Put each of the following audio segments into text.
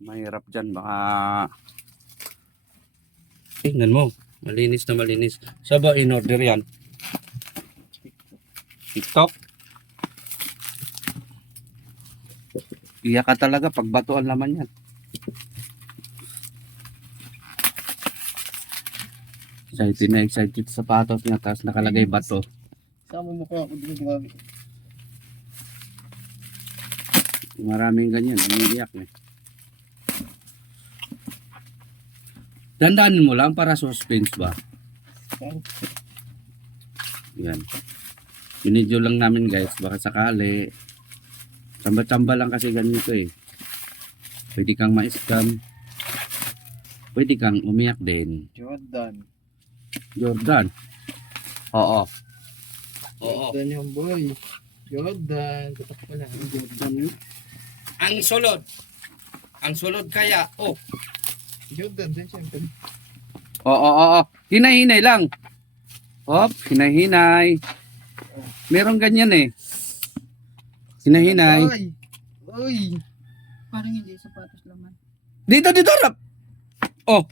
Mahirap dyan. Baka... Tingnan mo. Malinis na malinis. Saan ba in-order yan? TikTok? Iyak ka talaga pag bato ang laman yan. Excited na excited sa sapatos niya tapos nakalagay bato. Sama mo ko ako dito, grabe. Maraming ganyan, umiiyak eh. Dandaanin mo lang para suspense ba? Yan. Binidyo lang namin guys, baka sakali. Tsamba-tsamba lang kasi ganito eh. Pwede kang ma-scam. Pwede kang umiyak din. Jordan. Jordan. Oo. Oo. Jordan yung boy. Jordan. Tatak pala. Jordan. Ang sulod. Ang sulod kaya. Oh. Jordan din siyempre. Oo. Hinay-hinay lang. Hop, hinay-hinay. Meron ganyan eh. Hinay-hinay. Ay! Uy! Parang hindi sapatos laman. Dito, harap. Oh,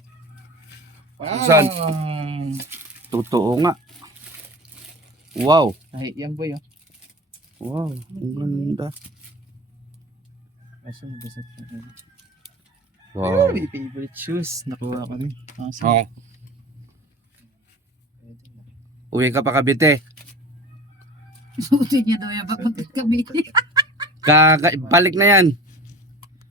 Wow! Saan? totoo nga. Wow. Ay, yan boy oh. Wow, ang ganda. Kaso nabasag na. Wow. Uy, favorite shoes. Nakuha ko rin. Oh. Uwi ka pa Cavite. Suotin niya daw yan. Papunta kami. Balik na yan.